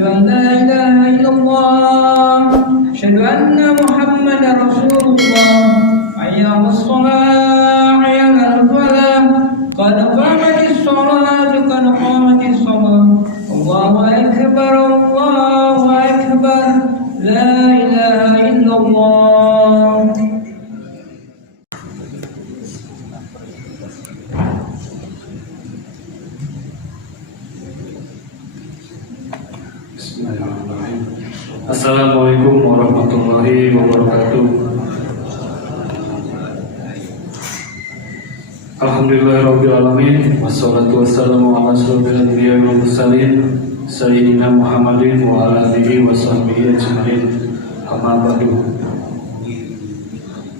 أشهد أن لا إله إلا الله أشهد أن محمدا رسول الله حي على الصلاة حي على الفلاح قد قامت الصلاة قد قامت الصلاة الله أكبر الله أكبر لا إله إلا الله. Bismillahirrahmanirrahim. Assalamualaikum warahmatullahi wabarakatuh. Alhamdulillahirabbil alamin wassalatu wassalamu ala asyrofil anbiya'i wal mursalin sayyidina Muhammadin wa ala alihi washabbihi ajmain. Amma ba'du.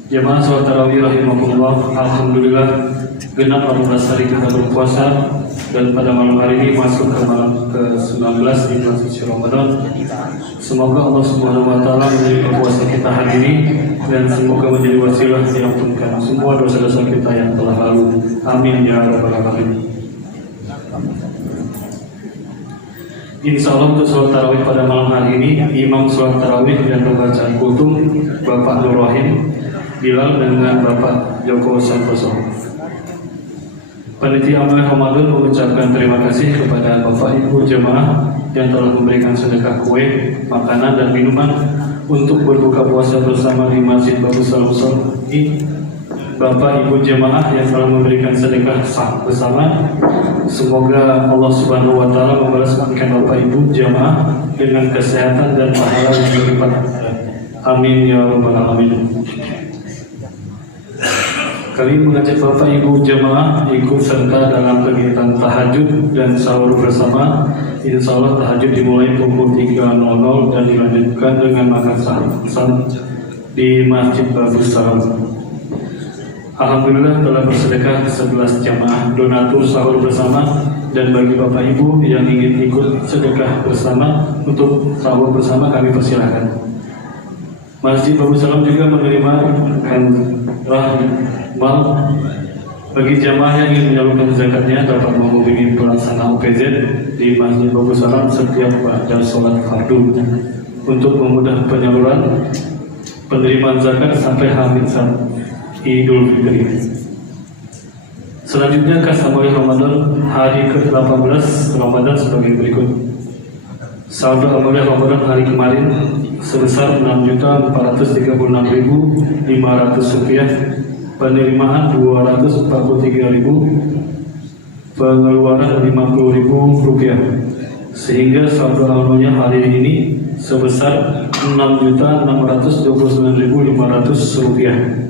Jamaah salat tarawih rahimakumullah, alhamdulillah genap 14 hari kita berpuasa dan pada malam hari ini masuk ke malam ke-19 di bulan suci Ramadan. Semoga Allah Subhanahu wa taala menjadi puasa kita hari ini dan semoga menjadi wasilah diampunkan semua dosa-dosa kita yang telah lalu. Amin ya rabbal alamin. Insya Allah untuk sholat tarawih pada malam hari ini, imam sholat tarawih dan pembacaan kultum Bapak Nur Rahim Bilal dengan Bapak Joko Santoso. Panitia Amal Ramadan mengucapkan terima kasih kepada Bapak Ibu jemaah yang telah memberikan sedekah kue, makanan dan minuman untuk berbuka puasa bersama di Masjid Bagus Salam ini. Bapak Ibu jemaah yang telah memberikan sedekah sah bersama, semoga Allah Subhanahu wa taala membalaskan Bapak Ibu jemaah dengan kesehatan dan pahala yang berlipat. Amin ya rabbal alamin. Kami mengajak Bapak Ibu jemaah ikut serta dalam kegiatan tahajud dan sahur bersama. Insya Allah tahajud dimulai pukul 3.00 dan dilanjutkan dengan makan sahur di Masjid Bagus Salam. Alhamdulillah telah bersedekah 11 jamaah donatur sahur bersama, dan bagi Bapak Ibu yang ingin ikut sedekah bersama untuk sahur bersama kami persilahkan. Masjid Bagus Salam juga menerima rahmal bagi jamaah yang ingin menyalurkan zakatnya dapat menghubungi pelaksana UPZ di Masjid Bagus Salam setiap pada sholat fardu untuk memudah penyaluran penerimaan zakat sampai Hamid Idul Fitri. Selanjutnya kasamuli Ramadan hari ke-18 Ramadan sebagai berikut. Saldo amalia Ramadan hari kemarin sebesar Rp6.436.500, penerimaan Rp243.000, pengeluaran Rp50.000, sehingga saldo amalia hari ini sebesar Rp6.629.500.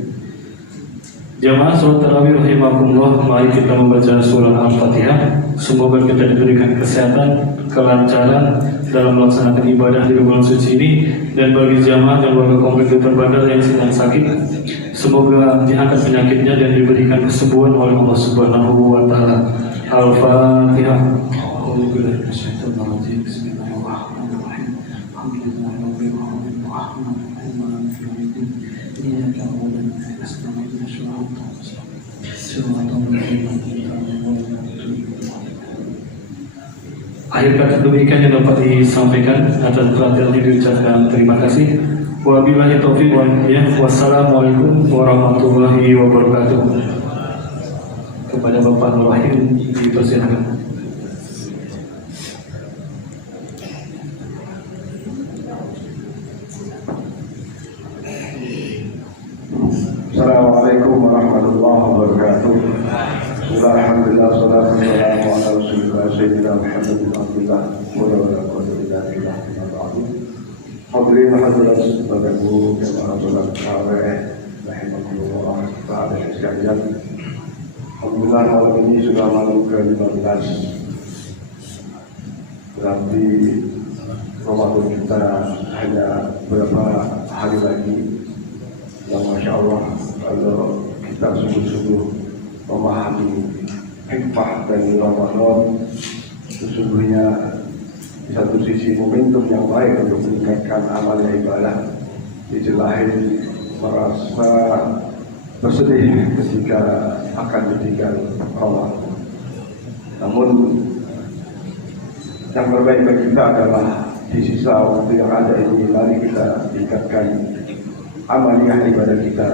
Jamaah sholat tarawih rahimakumullah, mari kita membaca surah Al-Fatihah. Semoga kita diberikan kesehatan, kelancaran dalam melaksanakan ibadah di bulan suci ini, dan bagi jamaah dan warga komplek Dr. Bandar yang sedang sakit, semoga diangkat penyakitnya dan diberikan kesembuhan oleh Allah Subhanahu wa taala. Al-Fatihah. Akhir kata demikian yang dapat disampaikan, atas perhatian diucapkan terima kasih. Wabillahi taufiq wal hidayah. Wassalamualaikum warahmatullahi wabarakatuh. Kepada Bapak Nur Rahim dipersilakan. Assalamualaikum warahmatullahi wabarakatuh. Alhamdulillah, salatu wassalamu ala rasulillah sayyidina Muhammad bin Abdullah wa ala alihi wa sahbihi. Hadirin hadirat Bapak-Ibu jemaah salat tarawih rahimakumullah taala sekalian. Alhamdulillah malam ini sudah malam ke-15. Berarti Ramadan kita hanya beberapa hari lagi. Dan Masya Allah, kalau kita sungguh-sungguh memahami hikmah dari Ramadan, sesungguhnya di satu sisi momentum yang baik untuk meningkatkan amal ibadah, di sisi lain merasa bersedih ketika akan ditinggal Allah. Namun yang terbaik bagi kita adalah di sisa waktu yang ada ini, mari kita tingkatkan amaliyah ibadah kita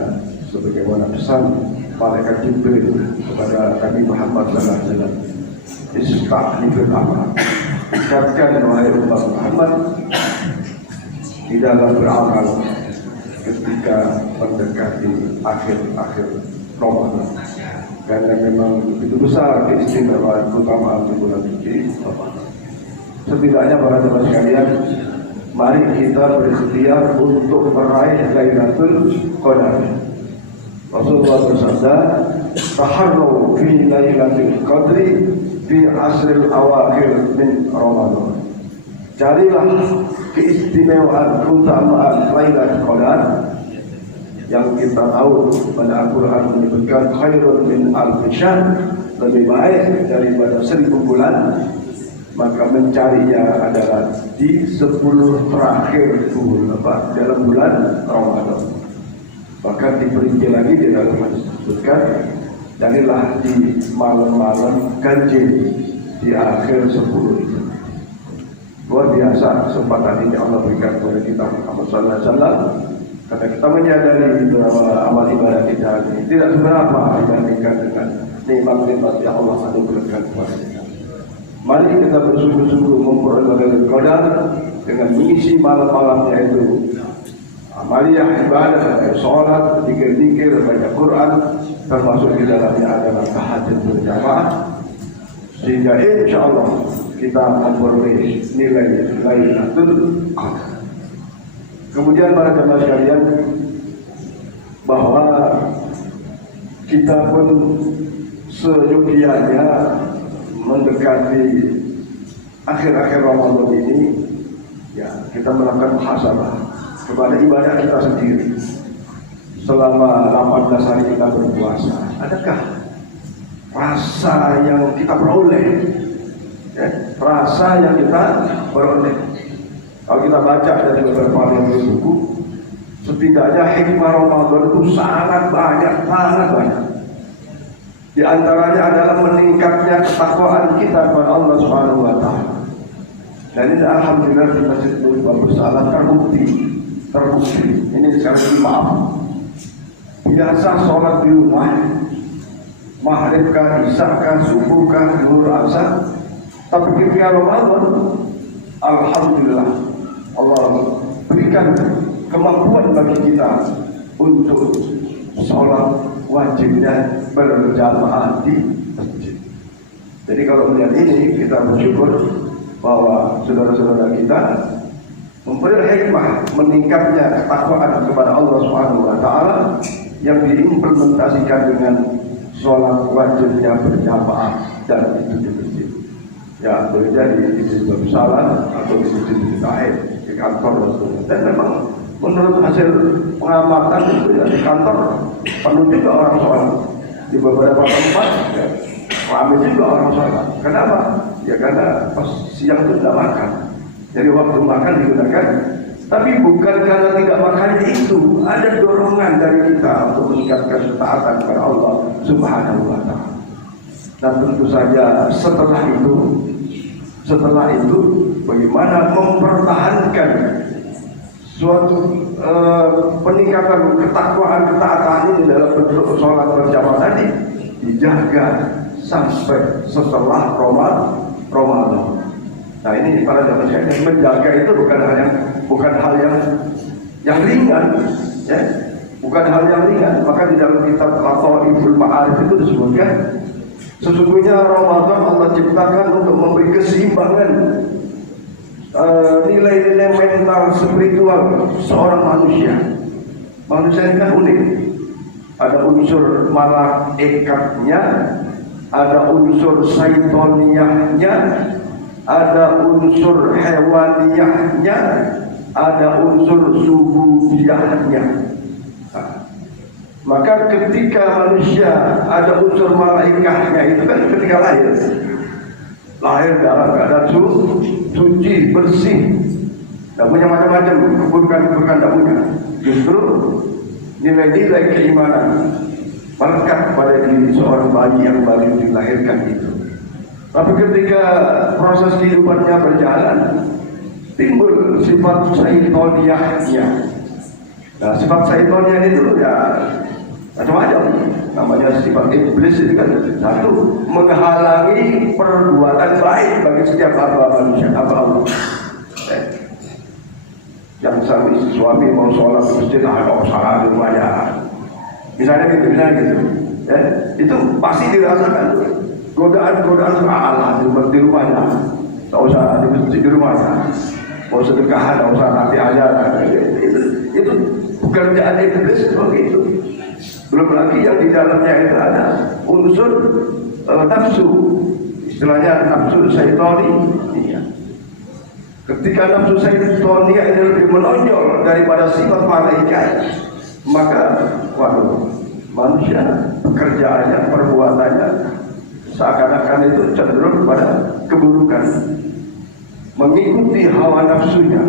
sebagaimana pesan malaikat Jibril kepada Nabi Muhammad SAW. Istaqimul amal. Tingkatkan wahai umat Muhammad di dalam beramal ketika mendekati akhir-akhir Ramadan. Karena memang begitu besar keistimewaan keutamaan di bulan suci Ramadan. Setidaknya para jemaah sekalian, mari kita berikhtiar untuk meraih Lailatul Qadar. Rasulullah bersabda, "Taharru fi Lailatul Qadri fi asril awakhir min Ramadan." Carilah keistimewaan keutamaan Lailatul Qadar yang kita tahu pada Al-Quran menyebutkan khairun min alfi syahr, lebih baik daripada 1000 bulan. Maka mencarinya adalah di 10 terakhir dalam bulan Ramadan. Bahkan diperinci lagi di dalam hadis disebutkan, carilah di malam-malam ganjil di akhir 10 itu. Luar biasa kesempatan ini Allah berikan kepada kita Muhammad SAW. Karena kita menyadari bahwa amal ibadah kita ini tidak seberapa dibandingkan dengan nikmat-nikmat yang Allah anugerahkan kepada kita. Mari kita bersungguh-sungguh memperoleh Lailatul Qadar dengan mengisi malam-malamnya itu amaliyah ibadah, sholat, zikir-zikir, baca Quran, termasuk di dalamnya adalah tahajud berjamaah, sehingga insya Allah kita memperoleh nilai Lailatul Qadar. Kemudian para jemaah sekalian, bahwa kita pun seyogianya mendekati akhir-akhir Ramadan ini, ya kita melakukan muhasabah kepada ibadah kita sendiri. Selama 18 hari kita berpuasa, adakah rasa yang kita peroleh? Rasa yang kita peroleh. Kalau kita baca dari beberapa buku, setidaknya hikmah Ramadan itu sangat banyak. Di antaranya adalah meningkatnya ketakwaan kita kepada Allah Subhanahu wa Ta'ala. Dan ini alhamdulillah di Masjid Nurul Babus Salam terbukti. Ini sekarang ini maaf. Biasa sholat di rumah, maghrib kah, isya kah, subuh kah, zuhur, asar. Tapi ketika Ramadan, alhamdulillah Allah berikan kemampuan bagi kita untuk sholat wajibnya berjamaah di masjid. Jadi kalau melihat ini, kita bersyukur bahwa saudara-saudara kita memperoleh hikmah meningkatnya ketakwaan kepada Allah Subhanahu wa Ta'ala yang diimplementasikan dengan sholat wajibnya berjamaah dan itu di masjid. Ya, boleh jadi di masjid salat atau di masjid lain, di kantor dan sebagainya. Dan memang menurut hasil pengamatan itu ya, di kantor penuh juga orang sholat. Di beberapa tempat ya, ramai juga orang sholat. Kenapa? Ya karena pas siang itu tidak makan. Jadi waktu makan digunakan. Tapi bukan karena tidak makan itu, ada dorongan dari kita untuk meningkatkan ketaatan kepada Allah Subhanahu wa Ta'ala. Dan tentu saja setelah itu bagaimana mempertahankan suatu peningkatan ketakwaan ini dalam bentuk sholat berjamaah tadi dijaga sampai setelah Ramadan. Nah ini para jamaah sekalian, menjaga itu bukan hal yang ringan, ya, bukan hal yang ringan. Maka di dalam kitab Lataiful Ma'arif itu disebutkan, sesungguhnya Ramadan Allah ciptakan untuk memberi keseimbangan nilai-nilai mental spiritual seorang manusia. Manusia ini kan unik. Ada unsur malaikatnya, ada unsur syaitoniahnya, ada unsur hewaniyahnya, ada unsur subudiyahnya. Maka ketika manusia ada unsur malaikatnya itu kan ketika lahir dalam keadaan suci, bersih, tidak punya macam-macam keburukan tidak punya. Justru nilai-nilai keimanan melekat pada diri seorang bayi yang baru dilahirkan itu. Tapi ketika proses kehidupannya berjalan, timbul sifat syaitoniyahnya. Nah, sifat syaitoniyah itu ya macam-macam. Namanya sifat iblis itu kan satu, menghalangi perbuatan baik bagi setiap hamba manusia, hamba Allah. Yang suami mau sholat ke masjid, nggak usah di rumahnya. Misalnya gitu. Ya, itu pasti dirasakan godaan Allah di rumahnya. Nggak usah di masjid, di rumahnya. Mau sedekah, nggak usah nanti aja. Itu pekerjaan iblis begitu. Belum lagi yang di dalamnya itu ada unsur nafsu, istilahnya nafsu syaitoni. Iya. Ketika nafsu syaitoni ini lebih menonjol daripada sifat malaikat, maka waduh, manusia pekerjaannya, perbuatannya seakan-akan itu cenderung pada keburukan, mengikuti hawa nafsunya.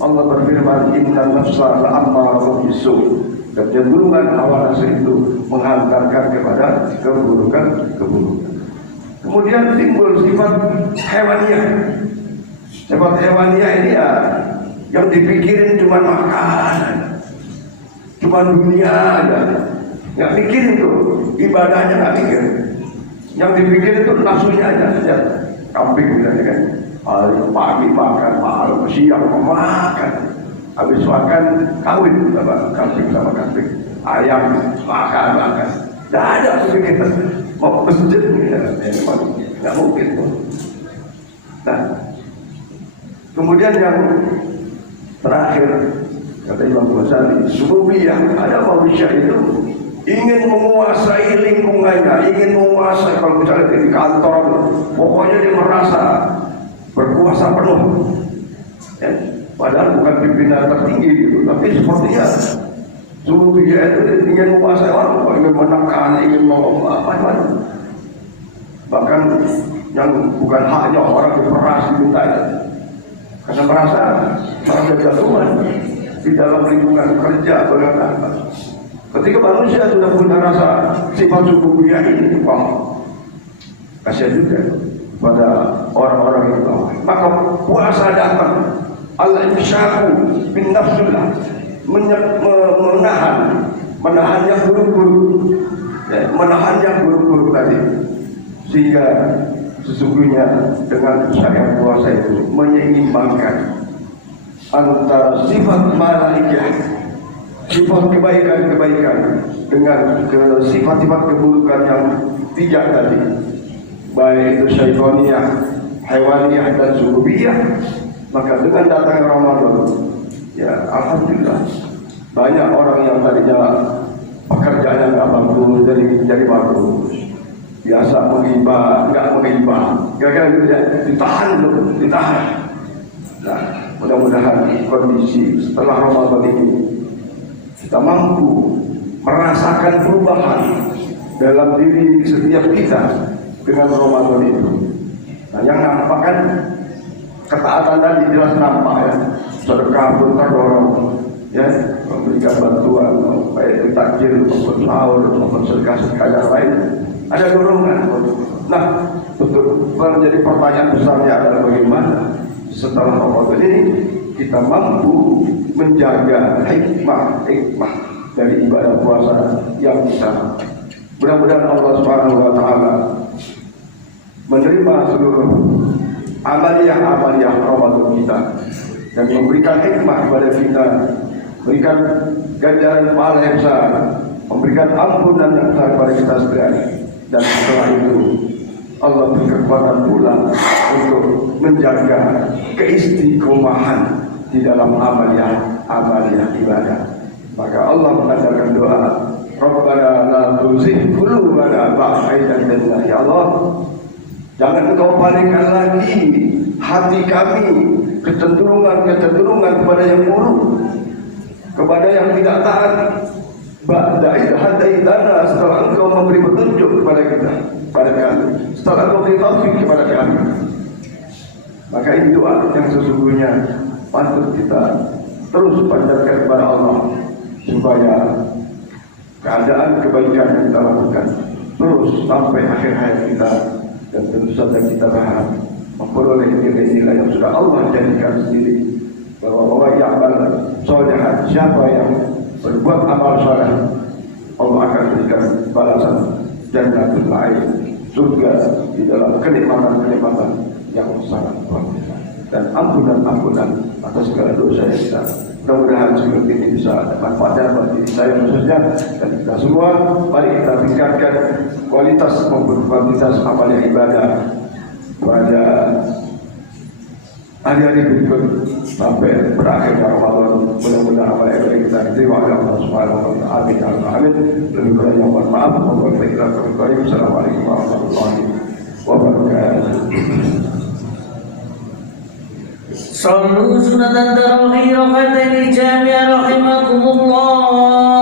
Allah berfirman, inna nafsa la'ammaratu bisu'. Kecenderungan hawa nafsu itu menghantarkan kepada keburukan. Kemudian timbul sifat hewaniyah. Sifat hewaniyah ini ya yang dipikirin cuma makanan, cuma dunia aja, nggak mikirin tuh ibadahnya, nggak mikir. Yang dipikirin itu nafsunya aja. Ya, kambing misalnya kan, pagi makan, malam siang makan. Habis makan kawin sama kambing, ayam makan. Tidak ada kepikiran mau masjid, nggak mungkin. Nah, kemudian yang terakhir kata Imam Ghazali, sububiyah, ada manusia itu ingin menguasai lingkungannya, ingin menguasai, kalau misalnya di kantor, pokoknya dia merasa berkuasa penuh. Ya. Padahal bukan pimpinan tertinggi gitu, tapi sepertinya sububiyah itu ingin menguasai orang, ingin menekan, ingin mau apa-apa. Bahkan yang bukan haknya orang diperas, diminta, karena merasa jatuhan di dalam lingkungan kerja atau apa. Ketika manusia sudah punya rasa sifat sububiyah ini, kasihan juga pada orang-orang itu. Maka puasa datang, al-imsyaku bin nafsullah, menahan yang buruk-buruk, ya, menahan yang buruk-buruk tadi, sehingga sesungguhnya dengan syariat puasa itu menyeimbangkan antara sifat malaikah, sifat kebaikan dengan sifat-sifat keburukan yang tiga tadi, baik itu syaitoniyah, hewaniyah dan sububiyah. Maka dengan datangnya Ramadan, ya alhamdulillah, banyak orang yang tadinya pekerjaannya nggak bagus jadi bagus. Biasa menghibah, nggak menghibah, kira-kira gitu ya, ditahan. Nah, mudah-mudahan kondisi setelah Ramadan ini kita mampu merasakan perubahan dalam diri setiap kita dengan Ramadan itu. Nah, yang nampak kan ketaatan tadi jelas nampak ya, sedekah pun terdorong, ya, memberikan bantuan, baik itu takjil maupun sahur maupun sedekah yang lain, ada dorongan. Nah, untuk menjadi pertanyaan besarnya adalah bagaimana setelah Ramadan ini kita mampu menjaga hikmah dari ibadah puasa yang bisa. Mudah-mudahan Allah Subhanahu wa taala menerima seluruh amaliyah Ramadan kita dan memberikan hikmah kepada kita, memberikan ganjaran pahala yang besar, memberikan ampunan yang besar kepada kita sekalian. Dan setelah itu Allah beri kekuatan pula untuk menjaga keistiqomahan di dalam amaliyah ibadah. Maka Allah mengajarkan doa, Rabbana la tuzigh qulubana ba'da idh hadaytana, ya Allah, jangan Engkau palingkan lagi hati kami kecenderungan kepada yang buruk, kepada yang tidak taat. Ba'da idh hadaytana, setelah Engkau memberi petunjuk kepada kita, pada kami, setelah Engkau beri taufik kepada kami. Maka ini doa yang sesungguhnya patut kita terus panjatkan kepada Allah, supaya keadaan kebaikan yang kita lakukan terus sampai akhir hayat kita. Dan tentu saja kita berharap memperoleh nilai-nilai yang sudah Allah jadikan sendiri, bahwa yang solehan, siapa yang berbuat amal soleh, Allah akan berikan balasan jannatul ma'in, surga di dalam kenikmatan-kenikmatan yang sangat luar biasa, dan ampunan-ampunan atas segala dosa yang kita. Mudah-mudahan seperti ini bisa ada manfaatnya bagi saya khususnya dan kita semua. Mari kita tingkatkan kualitas maupun kuantitas amal yang ibadah pada hari-hari berikut sampai berakhir Ramadan. Mudah-mudahan amal ibadah kita diterima oleh Allah Subhanahu wa taala. Amin ya rabbal alamin. Lebih kurang yang mohon maaf. Wassalamualaikum warahmatullahi wabarakatuh. صلوا سنة التراويح ركعتين جامعة رحمكم الله.